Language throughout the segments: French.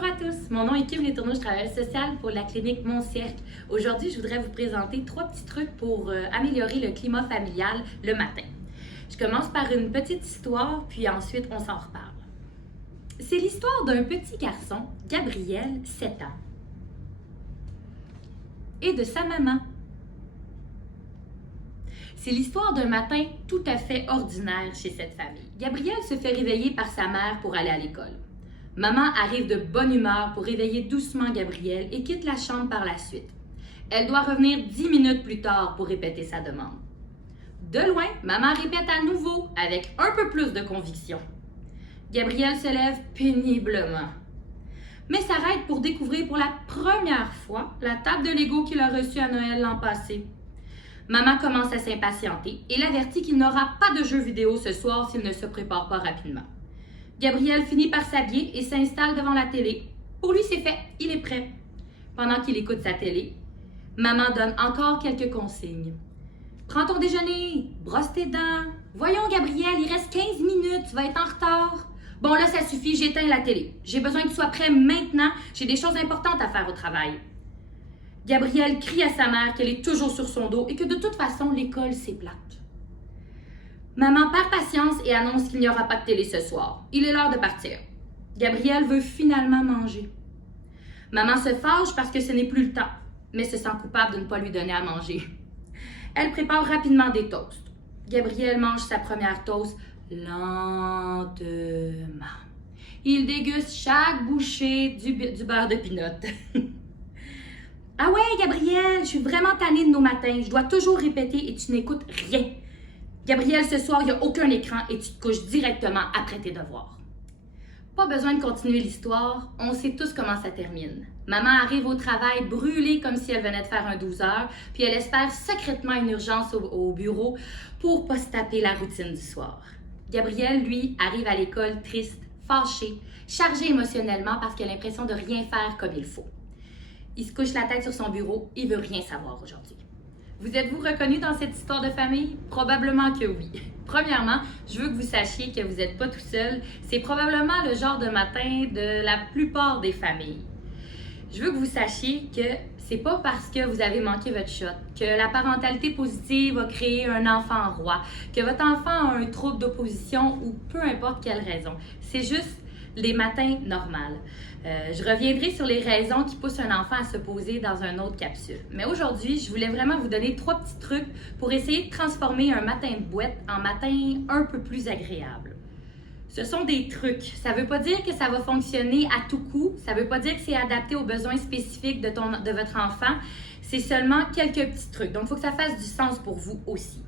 Bonjour à tous, mon nom est Kim Letourneau, je travaille social pour la clinique Mon-Cirque. Aujourd'hui, je voudrais vous présenter 3 petits trucs pour améliorer le climat familial le matin. Je commence par une petite histoire, puis ensuite on s'en reparle. C'est l'histoire d'un petit garçon, Gabriel, 7 ans, et de sa maman. C'est l'histoire d'un matin tout à fait ordinaire chez cette famille. Gabriel se fait réveiller par sa mère pour aller à l'école. Maman arrive de bonne humeur pour réveiller doucement Gabriel et quitte la chambre par la suite. Elle doit revenir 10 minutes plus tard pour répéter sa demande. De loin, maman répète à nouveau avec un peu plus de conviction. Gabriel se lève péniblement, mais s'arrête pour découvrir pour la première fois la table de Lego qu'il a reçue à Noël l'an passé. Maman commence à s'impatienter et l'avertit qu'il n'aura pas de jeux vidéo ce soir s'il ne se prépare pas rapidement. Gabriel finit par s'habiller et s'installe devant la télé. Pour lui, c'est fait, il est prêt. Pendant qu'il écoute sa télé, maman donne encore quelques consignes. Prends ton déjeuner, brosse tes dents. Voyons, Gabriel, il reste 15 minutes, tu vas être en retard. Bon, là, ça suffit, j'éteins la télé. J'ai besoin que tu sois prêt maintenant, j'ai des choses importantes à faire au travail. Gabriel crie à sa mère qu'elle est toujours sur son dos et que de toute façon, l'école, c'est plate. Maman perd patience et annonce qu'il n'y aura pas de télé ce soir. Il est l'heure de partir. Gabriel veut finalement manger. Maman se fâche parce que ce n'est plus le temps, mais se sent coupable de ne pas lui donner à manger. Elle prépare rapidement des toasts. Gabriel mange sa première toast lentement. Il déguste chaque bouchée du beurre de pinot. Ah ouais, Gabriel, je suis vraiment tannée de nos matins. Je dois toujours répéter et tu n'écoutes rien. Gabriel, ce soir, il n'y a aucun écran et tu te couches directement après tes devoirs. Pas besoin de continuer l'histoire, on sait tous comment ça termine. Maman arrive au travail brûlée comme si elle venait de faire un 12 heures, puis elle espère secrètement une urgence au bureau pour pas se taper la routine du soir. Gabriel, lui, arrive à l'école triste, fâché, chargé émotionnellement parce qu'il a l'impression de rien faire comme il faut. Il se couche la tête sur son bureau, il veut rien savoir aujourd'hui. Vous êtes-vous reconnu dans cette histoire de famille? Probablement que oui. Premièrement, je veux que vous sachiez que vous n'êtes pas tout seul. C'est probablement le genre de matin de la plupart des familles. Je veux que vous sachiez que c'est pas parce que vous avez manqué votre shot, que la parentalité positive a créé un enfant roi, que votre enfant a un trouble d'opposition ou peu importe quelle raison. C'est juste les matins normaux. Je reviendrai sur les raisons qui poussent un enfant à se poser dans une autre capsule. Mais aujourd'hui, je voulais vraiment vous donner 3 petits trucs pour essayer de transformer un matin de boîte en matin un peu plus agréable. Ce sont des trucs. Ça ne veut pas dire que ça va fonctionner à tout coup. Ça ne veut pas dire que c'est adapté aux besoins spécifiques de votre enfant. C'est seulement quelques petits trucs. Donc, il faut que ça fasse du sens pour vous aussi.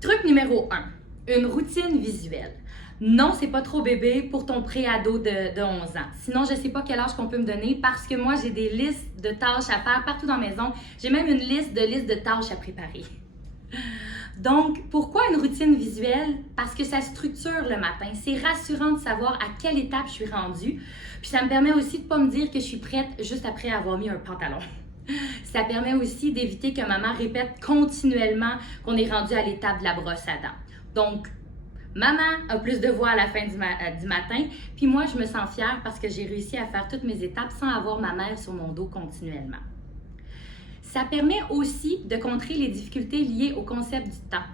Truc numéro 1, une routine visuelle. Non, c'est pas trop bébé pour ton pré-ado de 11 ans. Sinon, je sais pas quel âge qu'on peut me donner parce que moi, j'ai des listes de tâches à faire partout dans la maison. J'ai même une liste de tâches à préparer. Donc, pourquoi une routine visuelle? Parce que ça structure le matin. C'est rassurant de savoir à quelle étape je suis rendue. Puis ça me permet aussi de pas me dire que je suis prête juste après avoir mis un pantalon. Ça permet aussi d'éviter que maman répète continuellement qu'on est rendu à l'étape de la brosse à dents. Donc, maman a plus de voix à la fin du matin, puis moi, je me sens fière parce que j'ai réussi à faire toutes mes étapes sans avoir ma mère sur mon dos continuellement. Ça permet aussi de contrer les difficultés liées au concept du temps.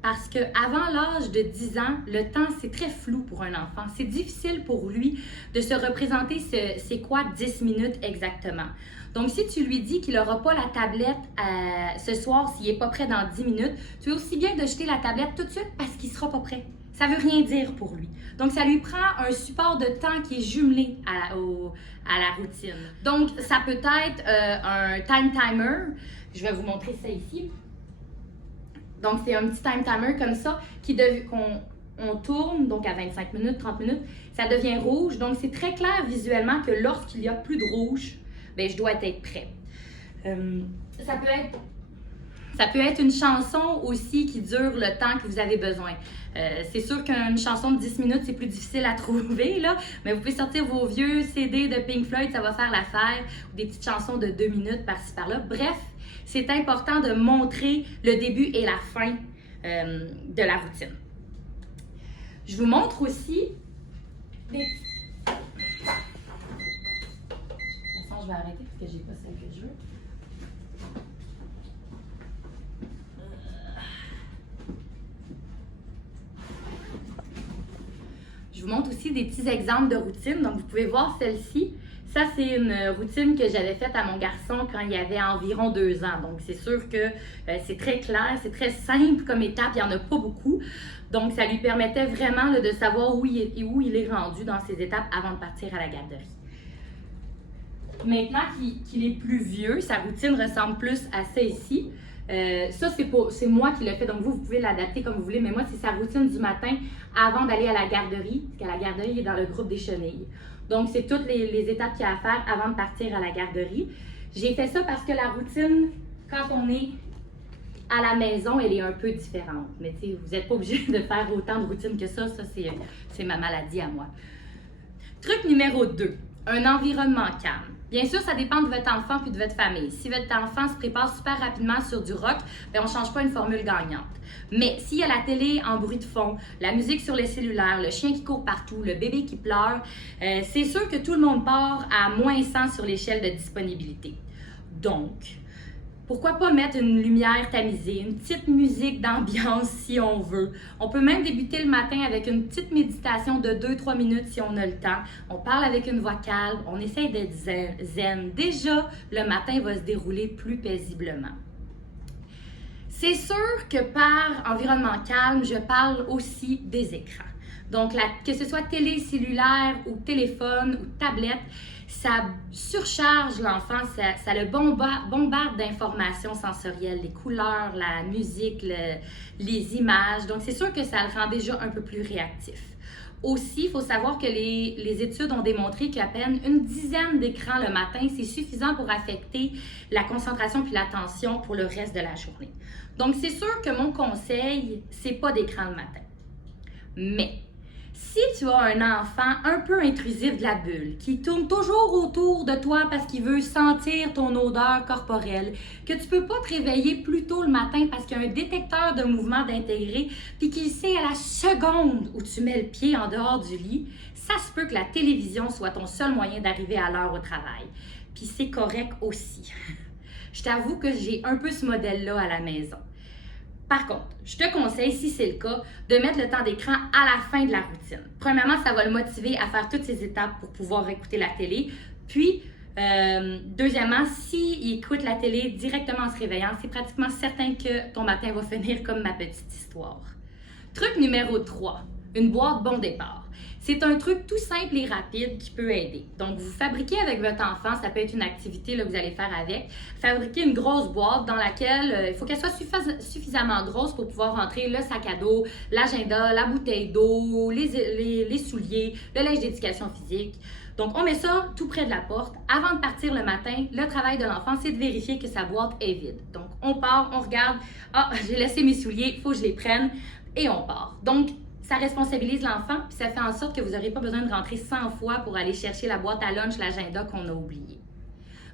Parce qu'avant l'âge de 10 ans, le temps, c'est très flou pour un enfant. C'est difficile pour lui de se représenter c'est quoi 10 minutes exactement. Donc, si tu lui dis qu'il n'aura pas la tablette ce soir s'il n'est pas prêt dans 10 minutes, tu es aussi bien de jeter la tablette tout de suite parce qu'il ne sera pas prêt. Ça ne veut rien dire pour lui. Donc, ça lui prend un support de temps qui est jumelé à la routine. Donc, ça peut être un time timer. Je vais vous montrer ça ici. Donc, c'est un petit time timer comme ça qu'on tourne, donc à 25 minutes, 30 minutes, ça devient rouge. Donc, c'est très clair visuellement que lorsqu'il y a plus de rouge, bien, je dois être prêt. Ça peut être une chanson aussi qui dure le temps que vous avez besoin. C'est sûr qu'une chanson de 10 minutes, c'est plus difficile à trouver, là, mais vous pouvez sortir vos vieux CD de Pink Floyd, ça va faire l'affaire, ou des petites chansons de 2 minutes par-ci par-là. Bref, c'est important de montrer le début et la fin de la routine. Je vous montre aussi des je vais arrêter parce que j'ai pas celle que je veux. Je vous montre aussi des petits exemples de routines. Donc, vous pouvez voir celle-ci. Ça, c'est une routine que j'avais faite à mon garçon quand il avait environ 2 ans. Donc, c'est sûr que c'est très clair, c'est très simple comme étape. Il n'y en a pas beaucoup. Donc, ça lui permettait vraiment là, de savoir où il est rendu dans ses étapes avant de partir à la garderie. Maintenant qu'il est plus vieux, sa routine ressemble plus à ça ici. Ça, c'est moi qui l'ai fait, donc vous pouvez l'adapter comme vous voulez, mais moi, c'est sa routine du matin avant d'aller à la garderie, parce qu'à la garderie, il est dans le groupe des chenilles. Donc, c'est toutes les étapes qu'il y a à faire avant de partir à la garderie. J'ai fait ça parce que la routine, quand on est à la maison, elle est un peu différente. Mais tu sais, vous n'êtes pas obligé de faire autant de routines que ça. Ça, c'est ma maladie à moi. Truc numéro 2, un environnement calme. Bien sûr, ça dépend de votre enfant puis de votre famille. Si votre enfant se prépare super rapidement sur du rock, bien, on ne change pas une formule gagnante. Mais s'il y a la télé en bruit de fond, la musique sur les cellulaires, le chien qui court partout, le bébé qui pleure, c'est sûr que tout le monde part à moins 100 sur l'échelle de disponibilité. Donc, pourquoi pas mettre une lumière tamisée, une petite musique d'ambiance si on veut. On peut même débuter le matin avec une petite méditation de 2-3 minutes si on a le temps. On parle avec une voix calme, on essaye d'être zen. Déjà, le matin va se dérouler plus paisiblement. C'est sûr que par environnement calme, je parle aussi des écrans. Donc, que ce soit télé cellulaire ou téléphone ou tablette, ça surcharge l'enfant, ça le bombarde d'informations sensorielles, les couleurs, la musique, les images. Donc, c'est sûr que ça le rend déjà un peu plus réactif. Aussi, il faut savoir que les études ont démontré qu'à peine une dizaine d'écrans le matin, c'est suffisant pour affecter la concentration puis l'attention pour le reste de la journée. Donc, c'est sûr que mon conseil, c'est pas d'écran le matin. Mais si tu as un enfant un peu intrusif de la bulle, qui tourne toujours autour de toi parce qu'il veut sentir ton odeur corporelle, que tu peux pas te réveiller plus tôt le matin parce qu'il y a un détecteur de mouvement d'intégrer, puis qu'il sait à la seconde où tu mets le pied en dehors du lit, ça se peut que la télévision soit ton seul moyen d'arriver à l'heure au travail. Puis c'est correct aussi. Je t'avoue que j'ai un peu ce modèle-là à la maison. Par contre, je te conseille, si c'est le cas, de mettre le temps d'écran à la fin de la routine. Premièrement, ça va le motiver à faire toutes ces étapes pour pouvoir écouter la télé. Puis, deuxièmement, s'il écoute la télé directement en se réveillant, c'est pratiquement certain que ton matin va finir comme ma petite histoire. Truc numéro 3, une boîte bon départ. C'est un truc tout simple et rapide qui peut aider. Donc, vous fabriquez avec votre enfant, ça peut être une activité là, que vous allez faire avec. Fabriquez une grosse boîte dans laquelle il faut qu'elle soit suffisamment grosse pour pouvoir rentrer le sac à dos, l'agenda, la bouteille d'eau, les souliers, le linge d'éducation physique. Donc, on met ça tout près de la porte. Avant de partir le matin, le travail de l'enfant, c'est de vérifier que sa boîte est vide. Donc, on part, on regarde. Ah, j'ai laissé mes souliers, il faut que je les prenne. Et on part. Donc, ça responsabilise l'enfant, puis ça fait en sorte que vous n'aurez pas besoin de rentrer 100 fois pour aller chercher la boîte à lunch, l'agenda qu'on a oublié.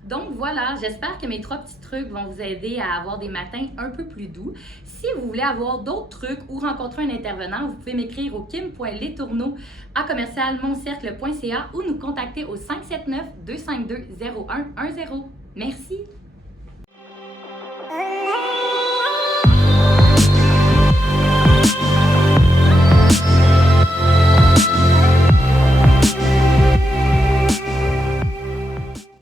Donc voilà, j'espère que mes 3 petits trucs vont vous aider à avoir des matins un peu plus doux. Si vous voulez avoir d'autres trucs ou rencontrer un intervenant, vous pouvez m'écrire au kim.letourneau@moncercle.ca ou nous contacter au 579-252-0110. Merci!